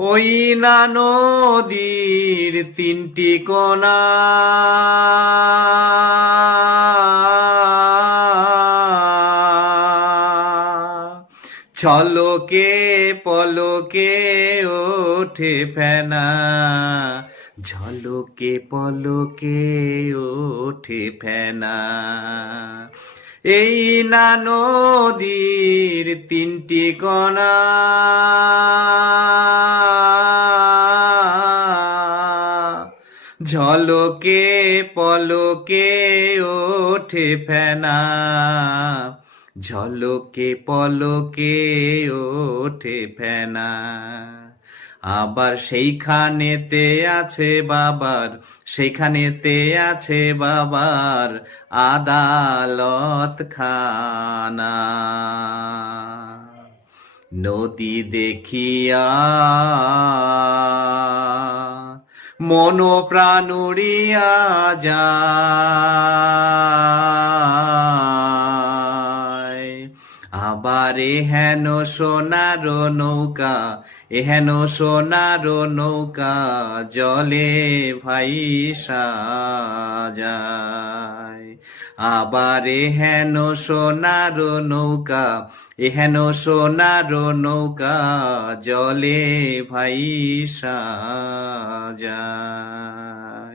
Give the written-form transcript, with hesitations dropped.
ওই না নদীর তিনটি কোনা, ঝলকে পলকে ওঠে ফেনা, ঝলকে পলকে ওঠে ফেনা। এই না নদীর তিনটি কোনা, ঝলকে পলকে ওঠে ফেনা, ঝলকে পলকে ওঠে ফেনা। আবার সেইখানেতে আছে বাবার, সেইখানেতে আছে বাবার আদালত খানা। নদী দেখিয়া মন প্রাণ উড়িয়া যায়। আবার এহেন সোনার নৌকা, এহেন সোনার নৌকা জলে ভাইসা যায়। আবার এহেন সোনার নৌকা, এহেন সোনার নৌকা জলে ভাইসা যায়।